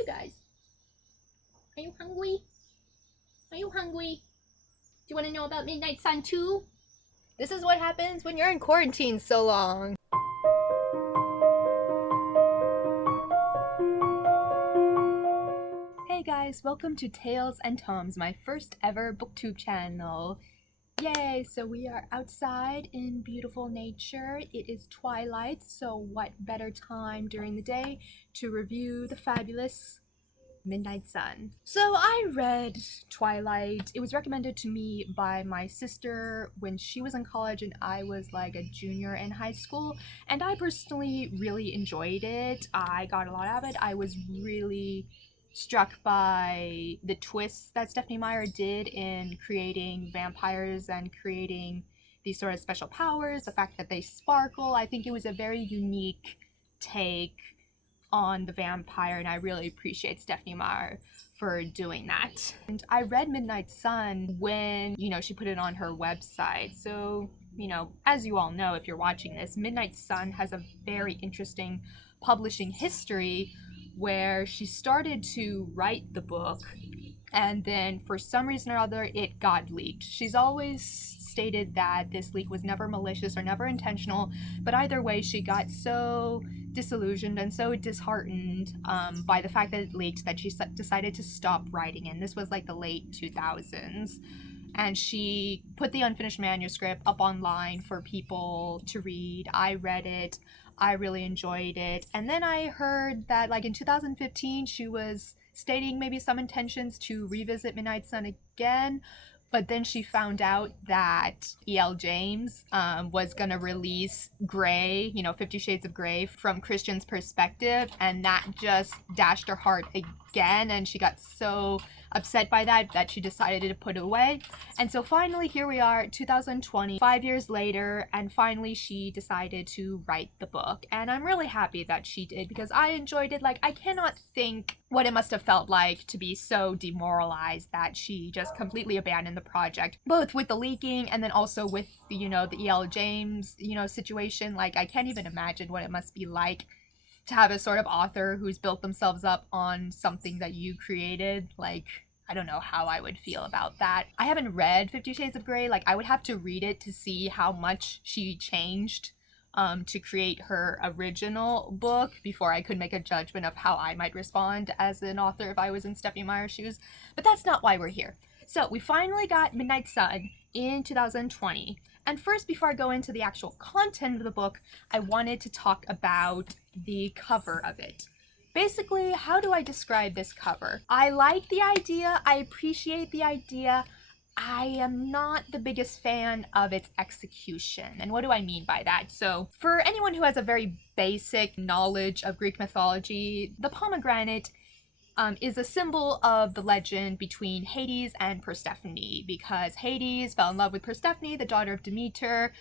you guys? Are you hungry? Are you hungry? Do you want to know about Midnight Sun too? This is what happens when you're in quarantine so long. Hey guys, welcome to Tales and Tomes, my first ever Booktube channel. Yay! So we are outside in beautiful nature. It is twilight, so what better time during the day to review the fabulous Midnight Sun. So I read Twilight. It was recommended to me by my sister when she was in college and I was like a junior in high school, and I personally really enjoyed it. I got a lot out of it. I was really struck by the twists that Stephenie Meyer did in creating vampires and creating these sort of special powers, the fact that they sparkle. I think it was a very unique take on the vampire, and I really appreciate Stephenie Meyer for doing that. And I read Midnight Sun when, she put it on her website. So, as you all know, if you're watching this, Midnight Sun has a very interesting publishing history where she started to write the book and then for some reason or other it got leaked. She's always stated that this leak was never malicious or never intentional, but either way she got so disillusioned and so disheartened by the fact that it leaked that she decided to stop writing. And this was like the late 2000s. And she put the unfinished manuscript up online for people to read. I read it. I really enjoyed it. And then I heard that like in 2015 she was stating maybe some intentions to revisit Midnight Sun again, but then she found out that E.L. James was gonna release Grey, 50 Shades of Grey from Christian's perspective, and that just dashed her heart again, and she got so upset by that she decided to put it away. And so finally here we are, 2020, 5 years later, and finally she decided to write the book. And I'm really happy that she did because I enjoyed it. Like, I cannot think what it must have felt like to be so demoralized that she just completely abandoned the project, both with the leaking and then also with the E.L. James, situation. Like, I can't even imagine what it must be like to have a sort of author who's built themselves up on something that you created. Like, I don't know how I would feel about that. I haven't read 50 Shades of Grey. Like, I would have to read it to see how much she changed to create her original book before I could make a judgment of how I might respond as an author if I was in Stephenie Meyer's shoes. But that's not why we're here. So we finally got Midnight Sun in 2020. And first, before I go into the actual content of the book, I wanted to talk about the cover of it. Basically, how do I describe this cover? I like the idea, I appreciate the idea. I am not the biggest fan of its execution. And what do I mean by that? So, for anyone who has a very basic knowledge of Greek mythology, the pomegranate is a symbol of the legend between Hades and Persephone, because Hades fell in love with Persephone, the daughter of Demeter,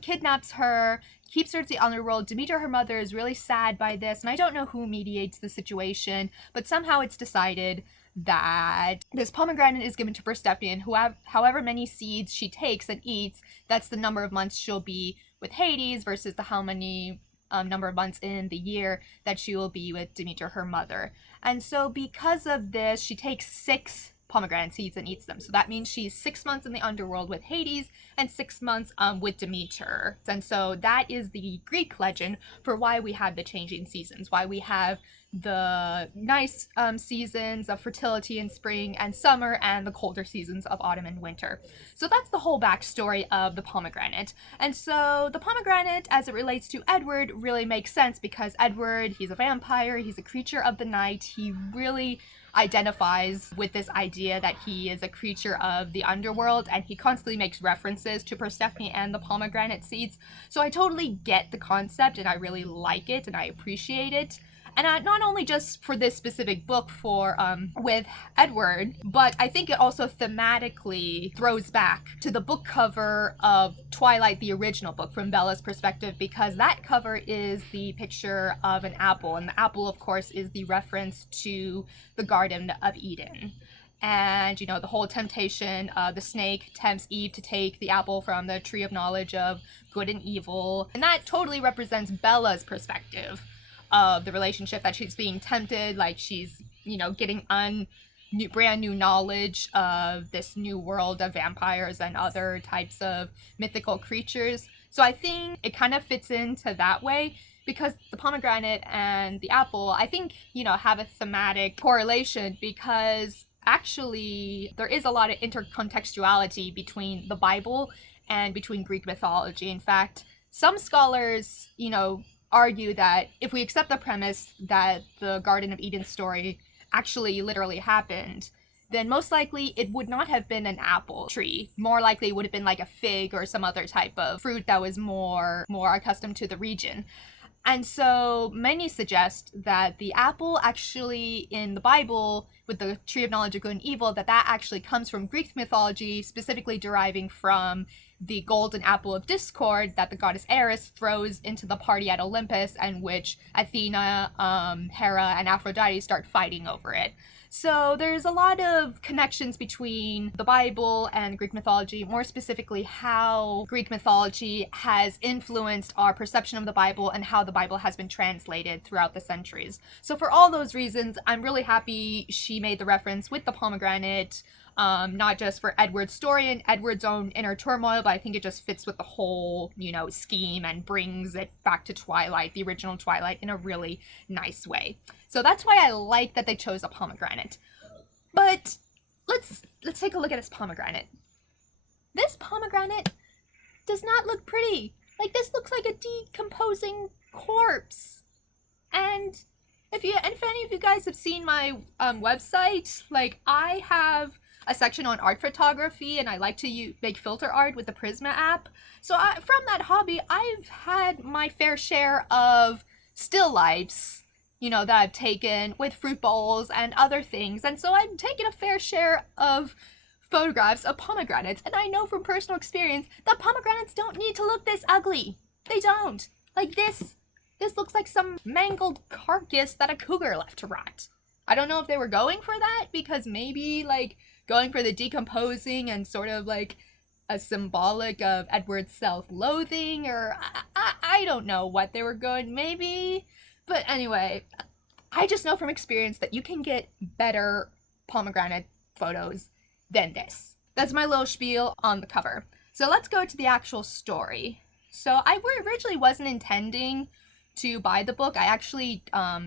kidnaps her, keeps her to the underworld. Demeter, her mother, is really sad by this, and I don't know who mediates the situation, but somehow it's decided that this pomegranate is given to Persephone, and however many seeds she takes and eats, that's the number of months she'll be with Hades versus the how many number of months in the year that she will be with Demeter, her mother. And so because of this, she takes 6 pomegranate seeds and eats them. So that means she's 6 months in the underworld with Hades and 6 months with Demeter. And so that is the Greek legend for why we have the changing seasons, why we have the nice seasons of fertility in spring and summer and the colder seasons of autumn and winter. So that's the whole backstory of the pomegranate. And so the pomegranate, as it relates to Edward, really makes sense because Edward, he's a vampire, he's a creature of the night. He really identifies with this idea that he is a creature of the underworld, and he constantly makes references to Persephone and the pomegranate seeds. So I totally get the concept, and I really like it, and I appreciate it. And not only just for this specific book with Edward, but I think it also thematically throws back to the book cover of Twilight, the original book, from Bella's perspective, because that cover is the picture of an apple, and the apple, of course, is the reference to the Garden of Eden. And, the whole temptation, the snake tempts Eve to take the apple from the tree of knowledge of good and evil, and that totally represents Bella's perspective of the relationship, that she's being tempted, like she's getting brand new knowledge of this new world of vampires and other types of mythical creatures. So I think it kind of fits into that way, because the pomegranate and the apple, I think, have a thematic correlation, because actually there is a lot of intercontextuality between the Bible and between Greek mythology. In fact, some scholars, argue that if we accept the premise that the Garden of Eden story actually literally happened, then most likely it would not have been an apple tree. More likely it would have been like a fig or some other type of fruit that was more accustomed to the region. And so many suggest that the apple actually in the Bible, with the tree of knowledge of good and evil, that actually comes from Greek mythology, specifically deriving from the golden apple of discord that the goddess Eris throws into the party at Olympus, and which Athena, Hera, and Aphrodite start fighting over it. So there's a lot of connections between the Bible and Greek mythology, more specifically how Greek mythology has influenced our perception of the Bible and how the Bible has been translated throughout the centuries. So for all those reasons, I'm really happy she made the reference with the pomegranate, not just for Edward's story and Edward's own inner turmoil, but I think it just fits with the whole, scheme and brings it back to Twilight, the original Twilight, in a really nice way. So that's why I like that they chose a pomegranate. But let's take a look at this pomegranate. This pomegranate does not look pretty. Like, this looks like a decomposing corpse. And if any of you guys have seen my website, like, I have a section on art photography, and I like to make filter art with the Prisma app. So from that hobby, I've had my fair share of still lifes, that I've taken with fruit bowls and other things. And so I've taken a fair share of photographs of pomegranates. And I know from personal experience that pomegranates don't need to look this ugly. They don't. Like, this looks like some mangled carcass that a cougar left to rot. I don't know if they were going for that, because maybe, like, going for the decomposing and sort of like a symbolic of Edward's self-loathing, or I don't know what they were going, maybe. But anyway, I just know from experience that you can get better pomegranate photos than this. That's my little spiel on the cover. So let's go to the actual story. So I originally wasn't intending to buy the book. I actually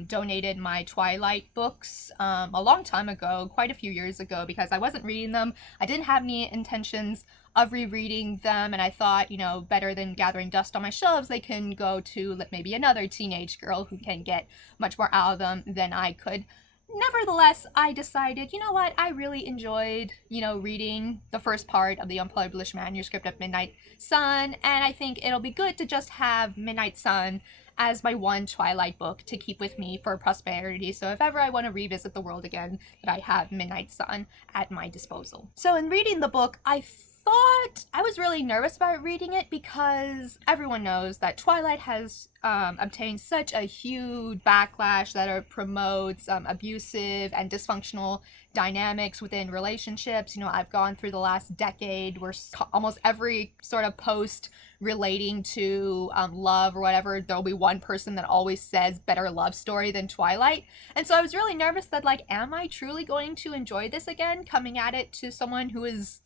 donated my Twilight books a long time ago, quite a few years ago, because I wasn't reading them. I didn't have any intentions of rereading them, and I thought, better than gathering dust on my shelves, they can go to maybe another teenage girl who can get much more out of them than I could. Nevertheless, I decided, what, I really enjoyed, reading the first part of the unpublished manuscript of Midnight Sun, and I think it'll be good to just have Midnight Sun as my one Twilight book to keep with me for prosperity. So if ever I want to revisit the world again, that I have Midnight Sun at my disposal. So in reading the book, I thought I was really nervous about reading it, because everyone knows that Twilight has obtained such a huge backlash that it promotes abusive and dysfunctional dynamics within relationships. I've gone through the last decade where almost every sort of post relating to love or whatever, there'll be one person that always says better love story than Twilight. And so I was really nervous that, like, am I truly going to enjoy this again, coming at it to someone who is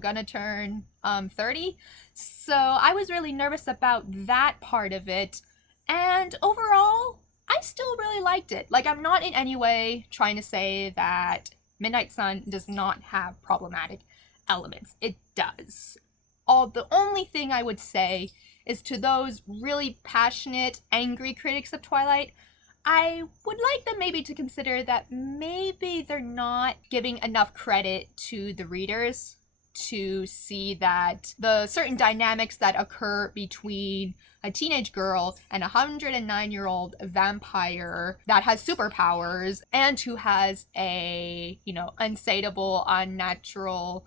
gonna turn 30. So I was really nervous about that part of it. And overall, I still really liked it. Like, I'm not in any way trying to say that Midnight Sun does not have problematic elements. It does. The only thing I would say is, to those really passionate, angry critics of Twilight, I would like them maybe to consider that maybe they're not giving enough credit to the readers to see that the certain dynamics that occur between a teenage girl and a 109-year-old vampire that has superpowers and who has a, unsatiable, unnatural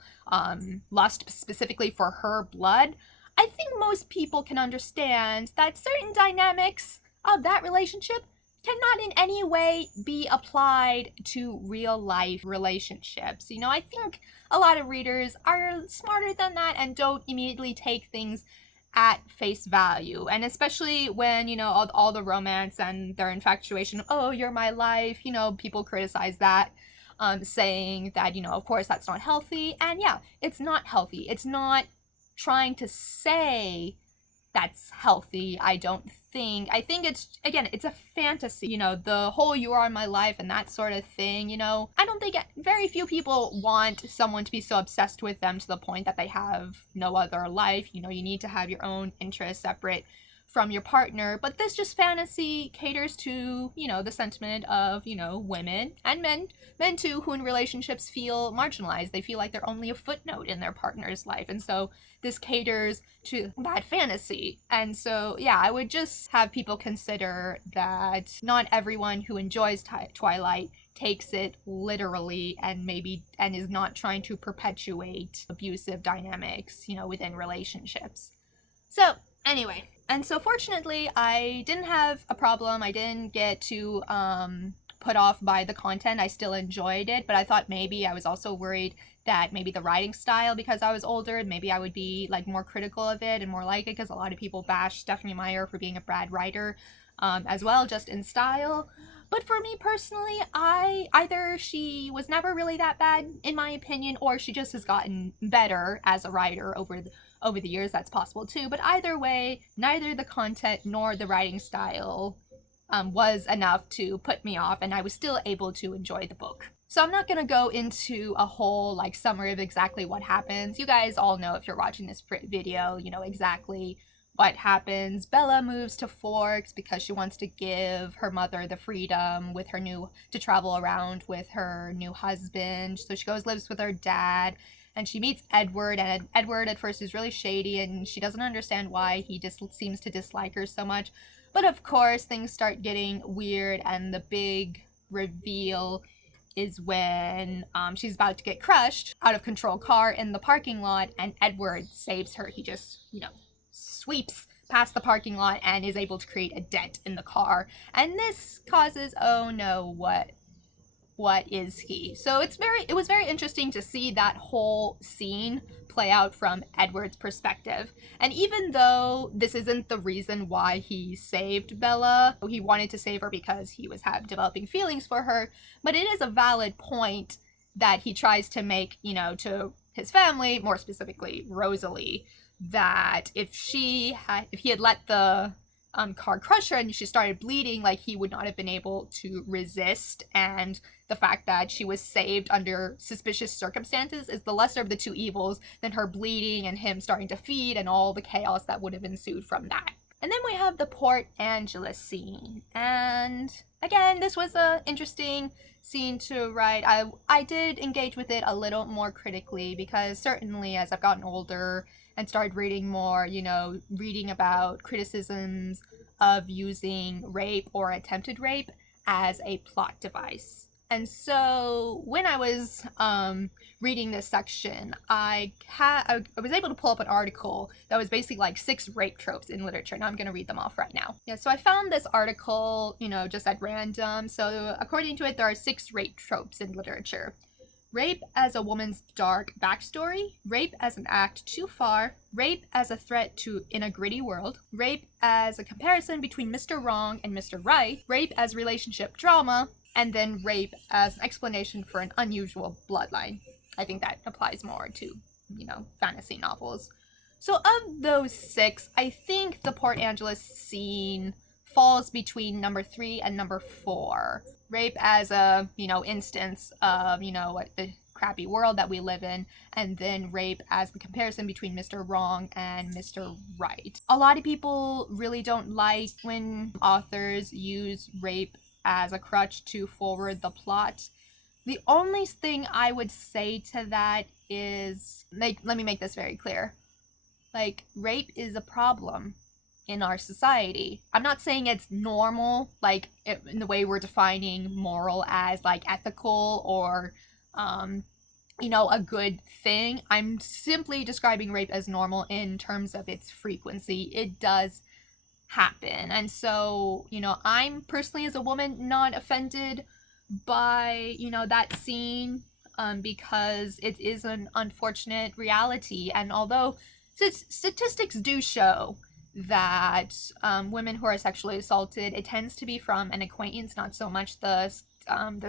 lust specifically for her blood. I think most people can understand that certain dynamics of that relationship cannot in any way be applied to real life relationships. I think a lot of readers are smarter than that and don't immediately take things at face value. And especially when, you know, all the romance and their infatuation, oh, you're my life, you know, people criticize that, saying that, you know, of course that's not healthy. And yeah, it's not healthy. It's not trying to say that's healthy, I don't think. I think it's, again, it's a fantasy, you know, the whole you are in my life and that sort of thing, you know. I don't think very few people want someone to be so obsessed with them to the point that they have no other life. You know, you need to have your own interests separate from your partner, but this just fantasy caters to, you know, the sentiment of, you know, women and men too, who in relationships feel marginalized. They feel like they're only a footnote in their partner's life, and so this caters to that fantasy. And so yeah, I would just have people consider that not everyone who enjoys Twilight takes it literally and is not trying to perpetuate abusive dynamics, you know, within relationships. So anyway, and so fortunately I didn't have a problem. I didn't get too put off by the content. I still enjoyed it, but I thought maybe I was also worried that maybe the writing style, because I was older, maybe I would be like more critical of it and more like it, because a lot of people bash Stephenie Meyer for being a bad writer as well, just in style. But for me personally, either she was never really that bad in my opinion, or she just has gotten better as a writer over the years. That's possible too. But either way, neither the content nor the writing style was enough to put me off, and I was still able to enjoy the book. So I'm not going to go into a whole like summary of exactly what happens. You guys all know, if you're watching this video, you know exactly what happens. Bella moves to Forks because she wants to give her mother the freedom with her to travel around with her new husband. So she lives with her dad, and she meets Edward, and Edward at first is really shady, and she doesn't understand why he just seems to dislike her so much. But of course, things start getting weird, and the big reveal is when she's about to get crushed out of control car in the parking lot, and Edward saves her. He just, you know, sweeps past the parking lot and is able to create a dent in the car. And this causes, oh no, what is he? So it was very interesting to see that whole scene play out from Edward's perspective. And even though this isn't the reason why he saved Bella, he wanted to save her because he was developing feelings for her, but it is a valid point that he tries to make, you know, to his family, more specifically Rosalie, that if he had let the car crush her and she started bleeding, like, he would not have been able to resist, and the fact that she was saved under suspicious circumstances is the lesser of the two evils than her bleeding and him starting to feed and all the chaos that would have ensued from that. And then we have the Port Angeles scene, and again, this was an interesting scene to write. I did engage with it a little more critically, because certainly as I've gotten older and started reading more, you know, reading about criticisms of using rape or attempted rape as a plot device. And so when I was reading this section, I was able to pull up an article that was basically like 6 rape tropes in literature. Now I'm going to read them off right now. Yeah, so I found this article, you know, just at random. So according to it, there are 6 rape tropes in literature. Rape as a woman's dark backstory, rape as an act too far, rape as a threat in a gritty world, rape as a comparison between Mr. Wrong and Mr. Right, rape as relationship drama, and then rape as an explanation for an unusual bloodline. I think that applies more to, you know, fantasy novels. So of those 6, I think the Port Angeles scene falls between number 3 and number 4. Rape as a, you know, instance of, you know, what the crappy world that we live in, and then rape as the comparison between Mr. Wrong and Mr. Right. A lot of people really don't like when authors use rape as a crutch to forward the plot. The only thing I would say to that is, let me make this very clear. Like, rape is a problem in our society. I'm not saying it's normal, like in the way we're defining moral as like ethical or, you know, a good thing. I'm simply describing rape as normal in terms of its frequency. It does happen. And so, you know, I'm personally as a woman not offended by, you know, that scene, because it is an unfortunate reality. And although statistics do show that women who are sexually assaulted, it tends to be from an acquaintance, not so much the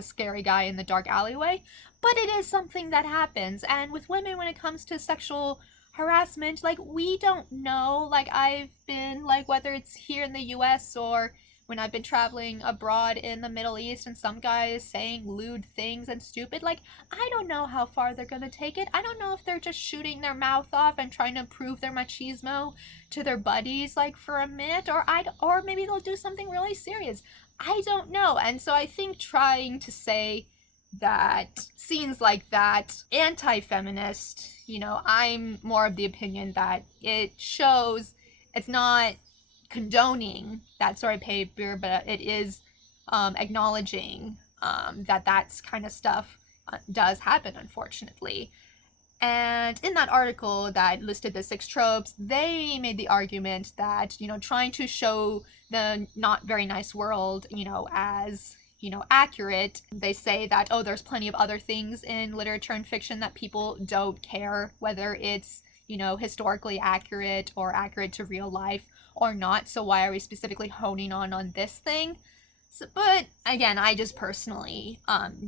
scary guy in the dark alleyway, but it is something that happens. And with women, when it comes to sexual harassment, like, we don't know. Like, I've been, like, whether it's here in the US or when I've been traveling abroad in the Middle East, and some guy is saying lewd things and stupid, like, I don't know how far they're gonna take it. I don't know if they're just shooting their mouth off and trying to prove their machismo to their buddies, like, for a minute, or maybe they'll do something really serious. I don't know. And so I think trying to say that scenes like that anti-feminist, you know, I'm more of the opinion that it shows it's not condoning that sort of behavior, but it is acknowledging that that's kind of stuff does happen, unfortunately. And in that article that listed the 6 tropes, they made the argument that, you know, trying to show the not very nice world, you know, as, you know, accurate, they say that, oh, there's plenty of other things in literature and fiction that people don't care whether it's, you know, historically accurate or accurate to real life or not, so why are we specifically honing on this thing? So, but again, I just personally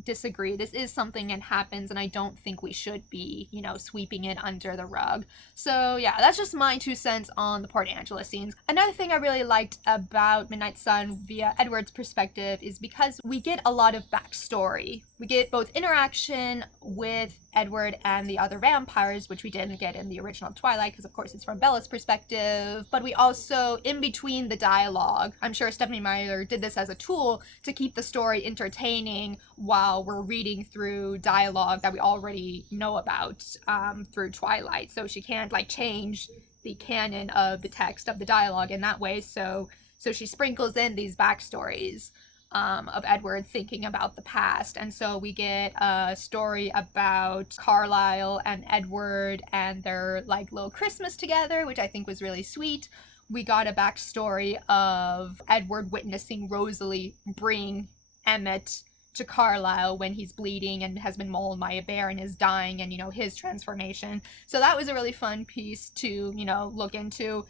disagree. This is something that happens, and I don't think we should be, you know, sweeping it under the rug. So yeah, that's just my 2 cents on the Port Angela scenes. Another thing I really liked about Midnight Sun via Edward's perspective is because we get a lot of backstory. We get both interaction with Edward and the other vampires, which we didn't get in the original Twilight, because of course it's from Bella's perspective, but we also, in between the dialogue, I'm sure Stephanie Meyer did this as a tool to keep the story entertaining while we're reading through dialogue that we already know about through Twilight, so she can't, like, change the canon of the text of the dialogue in that way, so she sprinkles in these backstories of Edward thinking about the past. And so we get a story about Carlisle and Edward and their, like, little Christmas together, which I think was really sweet. We got a backstory of Edward witnessing Rosalie bring Emmett to Carlisle when he's bleeding and has been mauled by a bear and is dying, and, you know, his transformation. So that was a really fun piece to, you know, look into.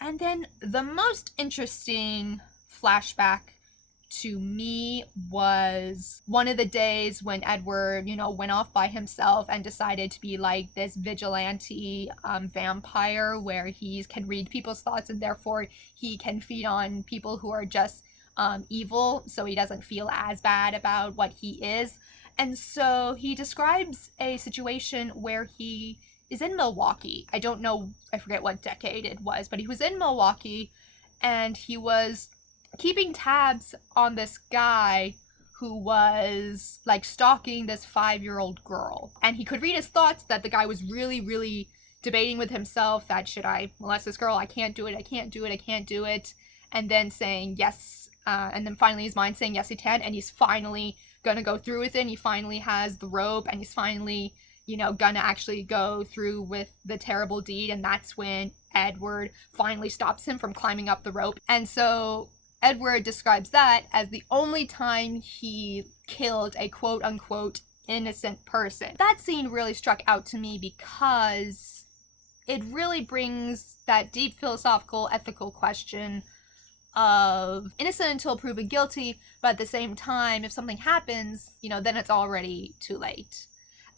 And then the most interesting flashback to me was one of the days when Edward, you know, went off by himself and decided to be like this vigilante vampire where he can read people's thoughts, and therefore he can feed on people who are just evil, so he doesn't feel as bad about what he is. And so he describes a situation where he is in Milwaukee. I don't know, I forget what decade it was, but he was in Milwaukee and he was keeping tabs on this guy who was, like, stalking this 5-year-old girl. And he could read his thoughts that the guy was really, really debating with himself that, should I molest this girl? I can't do it, I can't do it, I can't do it. And then saying yes, and then finally his mind saying yes he can, and he's finally gonna go through with it, and he finally has the rope, and he's finally, you know, gonna actually go through with the terrible deed, and that's when Edward finally stops him from climbing up the rope. And so Edward describes that as the only time he killed a quote-unquote innocent person. That scene really struck out to me because it really brings that deep philosophical, ethical question of innocent until proven guilty, but at the same time, if something happens, you know, then it's already too late.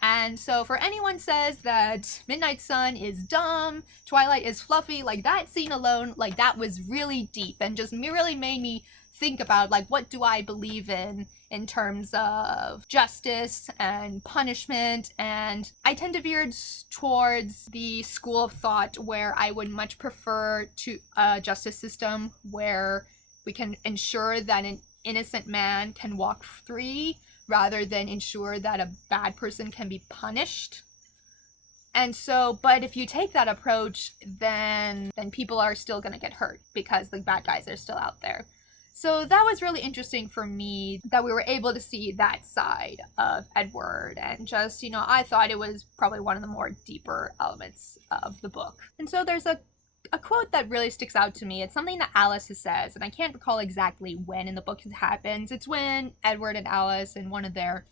And so for anyone says that Midnight Sun is dumb, Twilight is fluffy, like, that scene alone, like, that was really deep and just really made me think about, like, what do I believe in terms of justice and punishment. And I tend to veer towards the school of thought where I would much prefer to a justice system where we can ensure that an innocent man can walk free rather than ensure that a bad person can be punished. And so, but if you take that approach, then people are still gonna get hurt because the bad guys are still out there. So that was really interesting for me that we were able to see that side of Edward, and just, you know, I thought it was probably one of the more deeper elements of the book. And so there's a quote that really sticks out to me. It's something that Alice says, and I can't recall exactly when in the book it happens. It's when Edward and Alice, in one of their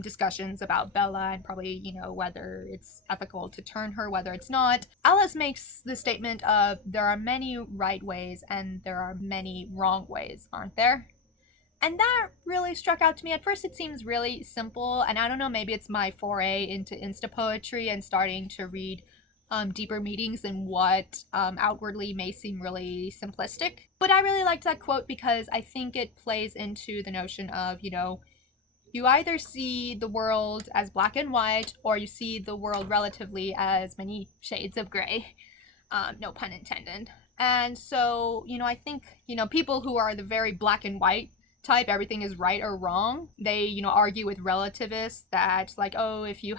discussions about Bella and probably, you know, whether it's ethical to turn her, whether it's not. Alice makes the statement of there are many right ways and there are many wrong ways, aren't there? And that really struck out to me. At first, it seems really simple, and I don't know, maybe it's my foray into Insta poetry and starting to read deeper meanings in what outwardly may seem really simplistic. But I really liked that quote because I think it plays into the notion of, you know, you either see the world as black and white or you see the world relatively as many shades of gray. No pun intended. And so, you know, I think, you know, people who are the very black and white type, everything is right or wrong, they, you know, argue with relativists that, like, oh, if you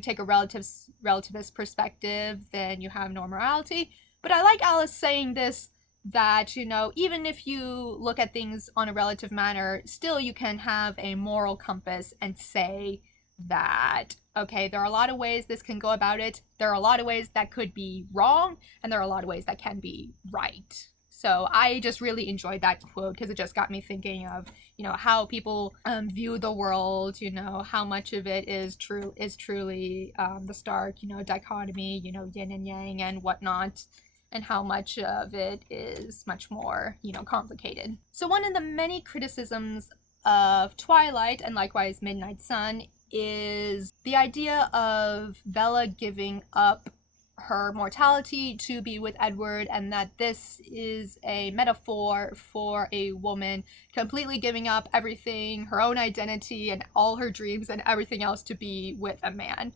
take a relativist perspective, then you have no morality. But I like Alice saying this, that, you know, even if you look at things on a relative manner, still you can have a moral compass and say that, okay, there are a lot of ways this can go about it, there are a lot of ways that could be wrong, and there are a lot of ways that can be right. So I just really enjoyed that quote because it just got me thinking of, you know, how people view the world, you know, how much of it is truly the stark, you know, dichotomy, you know, yin and yang and whatnot, and how much of it is much more, you know, complicated. So one of the many criticisms of Twilight, and likewise Midnight Sun, is the idea of Bella giving up her mortality to be with Edward, and that this is a metaphor for a woman completely giving up everything, her own identity and all her dreams and everything else, to be with a man.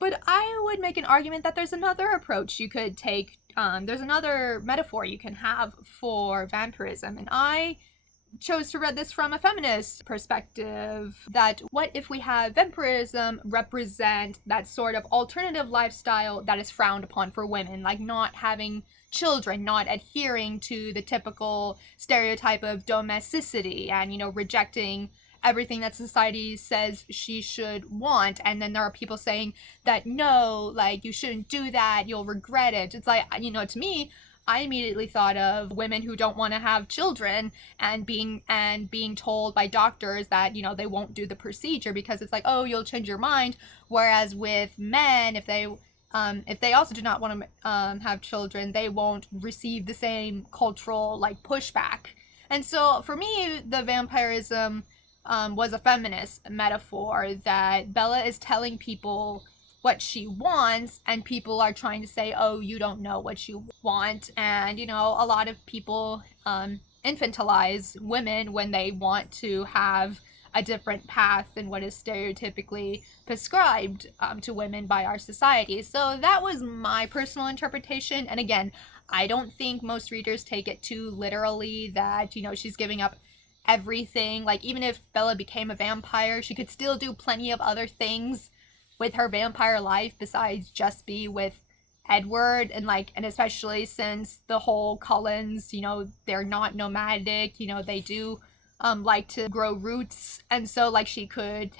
But I would make an argument that there's another approach you could take. There's another metaphor you can have for vampirism, and I chose to read this from a feminist perspective, that what if we have vampirism represent that sort of alternative lifestyle that is frowned upon for women, like not having children, not adhering to the typical stereotype of domesticity, and, you know, rejecting everything that society says she should want. And then there are people saying that no, like, you shouldn't do that, you'll regret it. It's like, you know, to me, I immediately thought of women who don't want to have children and being told by doctors that, you know, they won't do the procedure because it's like, oh, you'll change your mind. Whereas with men, if they also do not want to have children, they won't receive the same cultural, like, pushback. And so for me, the vampirism was a feminist metaphor, that Bella is telling people what she wants, and people are trying to say, oh, you don't know what you want. And, you know, a lot of people infantilize women when they want to have a different path than what is stereotypically prescribed to women by our society. So that was my personal interpretation. And again, I don't think most readers take it too literally that, you know, she's giving up everything. Like, even if Bella became a vampire, she could still do plenty of other things with her vampire life besides just be with Edward. And, like, and especially since the whole Cullens, you know, they're not nomadic, you know, they do like to grow roots, and so, like, she could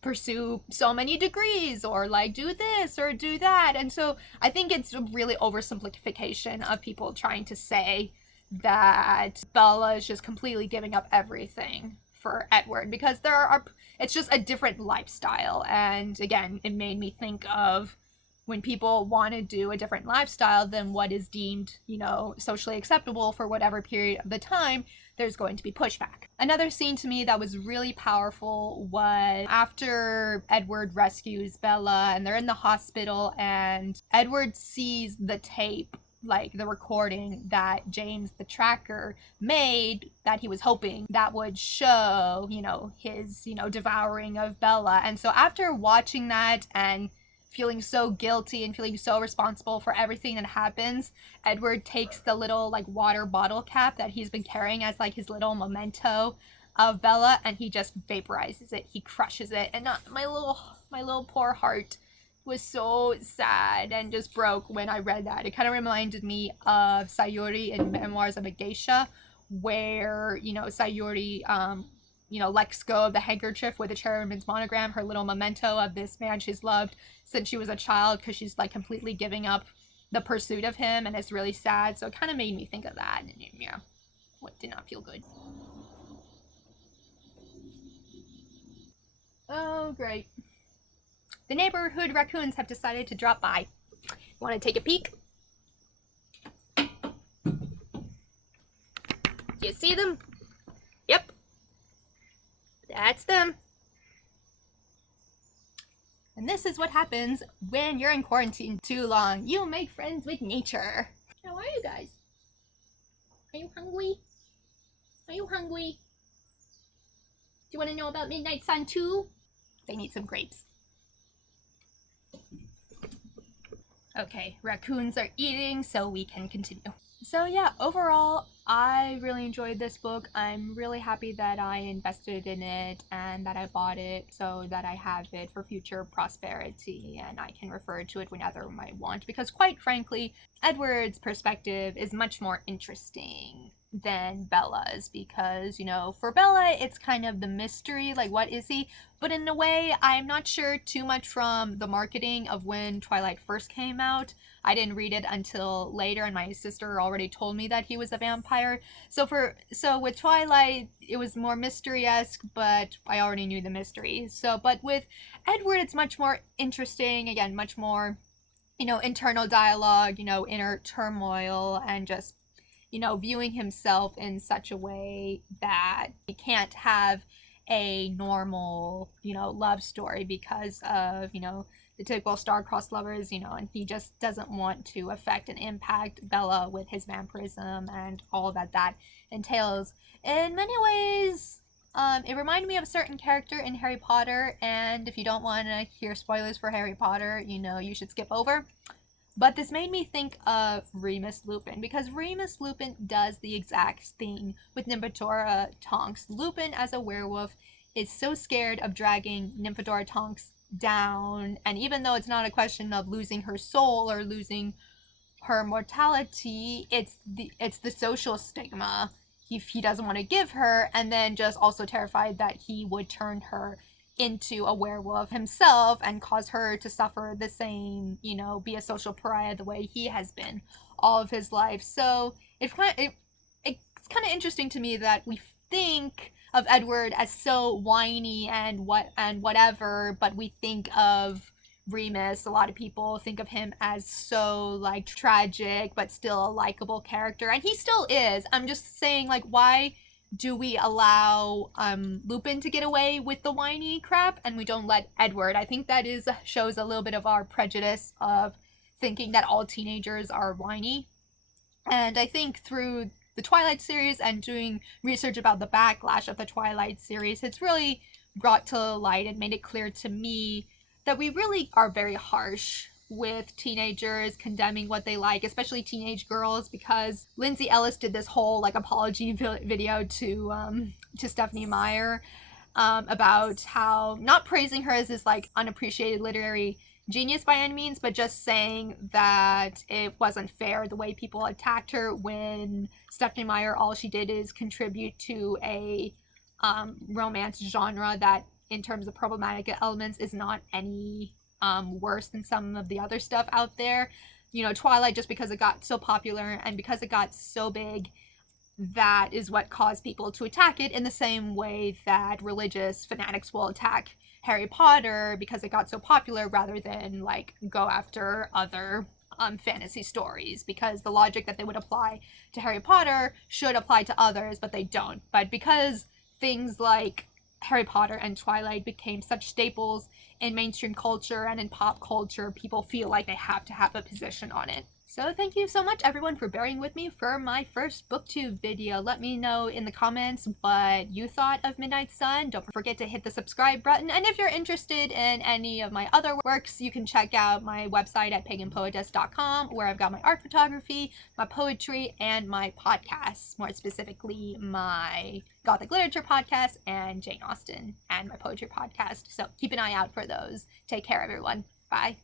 pursue so many degrees, or like do this or do that. And so I think it's a really oversimplification of people trying to say that Bella is just completely giving up everything for Edward, because it's just a different lifestyle. And again, it made me think of when people want to do a different lifestyle than what is deemed, you know, socially acceptable for whatever period of the time, there's going to be pushback. Another scene to me that was really powerful was after Edward rescues Bella and they're in the hospital, and Edward sees the tape, like the recording that James the Tracker made, that he was hoping that would show, you know, his, you know, devouring of Bella. And so after watching that and feeling so guilty and feeling so responsible for everything that happens, Edward takes the little, like, water bottle cap that he's been carrying as, like, his little memento of Bella, and he just vaporizes it. He crushes it. And my little poor heart was so sad and just broke when I read that. It kind of reminded me of Sayuri in Memoirs of a Geisha, where, you know, Sayuri you know, lets go of the handkerchief with the cherubim's monogram, her little memento of this man she's loved since she was a child, because she's, like, completely giving up the pursuit of him, and it's really sad. So it kind of made me think of that, and yeah, what did not feel good. Oh, great. The neighborhood raccoons have decided to drop by. Want to take a peek? Do you see them? Yep. That's them. And this is what happens when you're in quarantine too long. You make friends with nature. How are you guys? Are you hungry? Are you hungry? Do you want to know about Midnight Sun too? They need some grapes. Okay, raccoons are eating, so we can continue. So yeah, overall, I really enjoyed this book. I'm really happy that I invested in it and that I bought it so that I have it for future prosperity and I can refer to it whenever I want, because quite frankly, Edward's perspective is much more interesting than Bella's, because, you know, for Bella, it's kind of the mystery, like, what is he? But in a way, I'm not sure too much from the marketing of when Twilight first came out. I didn't read it until later, and my sister already told me that he was a vampire. So with Twilight, it was more mystery-esque, but I already knew the mystery. But with Edward, it's much more interesting, again, much more, you know, internal dialogue, you know, inner turmoil, and just, you know, viewing himself in such a way that he can't have a normal, you know, love story because of, you know, the typical star-crossed lovers, you know, and he just doesn't want to affect and impact Bella with his vampirism and all that entails. In many ways, it reminded me of a certain character in Harry Potter, and if you don't want to hear spoilers for Harry Potter, you know, you should skip over. But this made me think of Remus Lupin, because Remus Lupin does the exact thing with Nymphadora Tonks. Lupin, as a werewolf, is so scared of dragging Nymphadora Tonks down, and even though it's not a question of losing her soul or losing her mortality, it's the social stigma he doesn't want to give her, and then just also terrified that he would turn her into a werewolf himself and cause her to suffer the same, you know, be a social pariah the way he has been all of his life. So it's kind of interesting to me that we think of Edward as so whiny and whatever, but we think of Remus, a lot of people think of him as so, like, tragic but still a likable character, and he still is. I'm just saying, like, why do we allow Lupin to get away with the whiny crap and we don't let Edward? I think that shows a little bit of our prejudice of thinking that all teenagers are whiny. And I think through the Twilight series and doing research about the backlash of the Twilight series, it's really brought to light and made it clear to me that we really are very harsh with teenagers, condemning what they like, especially teenage girls, because Lindsay Ellis did this whole, like, apology video to Stephenie Meyer about how, not praising her as this, like, unappreciated literary genius by any means, but just saying that it wasn't fair the way people attacked her when Stephenie Meyer, all she did is contribute to a romance genre that, in terms of problematic elements, is not any worse than some of the other stuff out there. You know, Twilight, just because it got so popular and because it got so big, that is what caused people to attack it, in the same way that religious fanatics will attack Harry Potter because it got so popular, rather than, like, go after other fantasy stories, because the logic that they would apply to Harry Potter should apply to others, but they don't. But because things like Harry Potter and Twilight became such staples in mainstream culture and in pop culture, people feel like they have to have a position on it. So thank you so much, everyone, for bearing with me for my first booktube video. Let me know in the comments what you thought of Midnight Sun. Don't forget to hit the subscribe button. And if you're interested in any of my other works, you can check out my website at paganpoetess.com, where I've got my art photography, my poetry, and my podcasts. More specifically, my Gothic Literature podcast and Jane Austen and my poetry podcast. So keep an eye out for those. Take care, everyone. Bye.